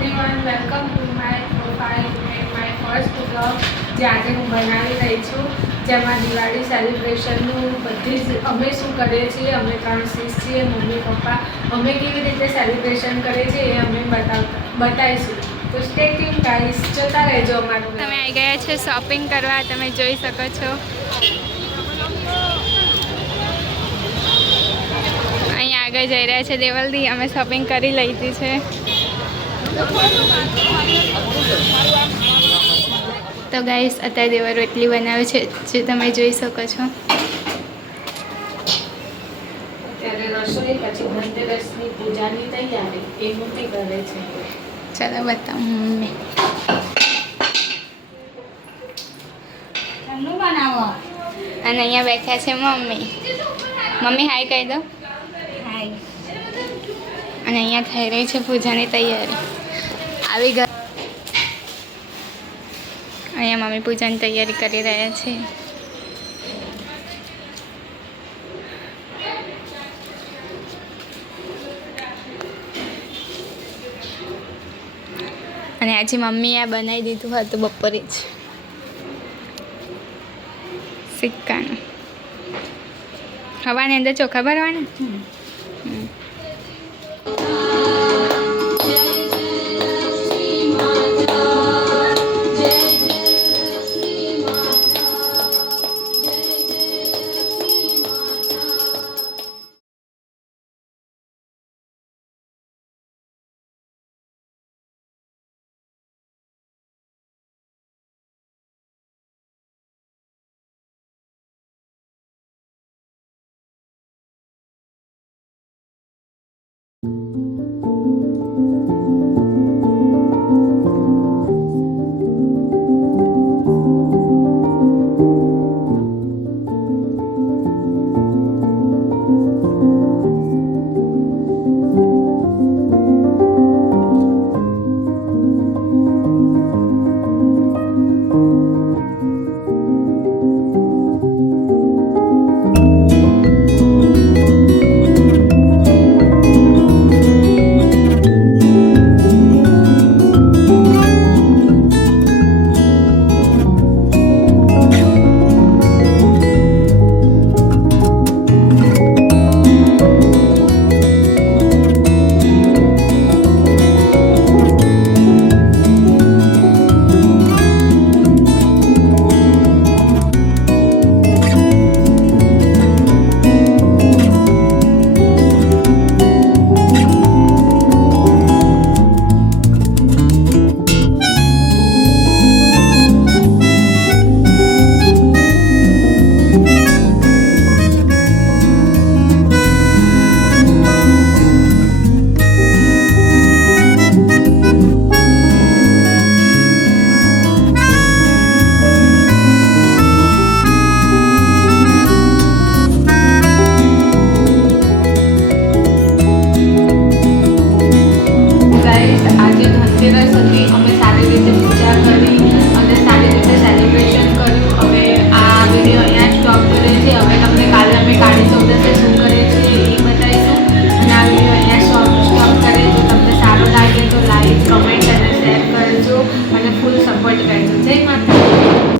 Everyone, welcome to my profile and my first blog જે આજે હું બનાવી રહી છું, જેમાં દિવાળી સેલિબ્રેશનનું બધી જ અમે શું કરીએ છીએ. અમે 3 સીસ છીએ, મમ્મી પપ્પા. અમે કેવી રીતે સેલિબ્રેશન કરીએ છીએ એ અમે બતાવીશું. તો સ્ટે ટ્યુન ગાઈસ, જોતા રહેજો અમારું. તમે આવી ગયા છે શોપિંગ કરવા, તમે જોઈ શકો છો. અહીંયા આગળ જઈ રહ્યા છે દેવલદી. અમે શોપિંગ કરી લીધી છે. તો ગાઈસ અત્યારે દેવલ રોટલી બનાવે છે, જે તમે જોઈ શકો છો. અત્યારે રસોઈ, પછી ધનતેરસની પૂજાની તૈયારી એ મમ્મી કરે છે. ચાલો બતાવું મમ્મી. બનાવો. અને અહીંયા બેઠા છે મમ્મી. મમ્મી હાય કહી દો. હાય. અને અહીંયા થઈ રહી છે પૂજાની તૈયારી. આવી ગયા. અહીંયા મમ્મી પૂજાની તૈયારી કરી રહ્યા છે. અને આજે મમ્મીએ આ બનાવી દીધું હતું બપોરે જ સિક્કાનું. હવાની અંદર ચોખા ભરવાના.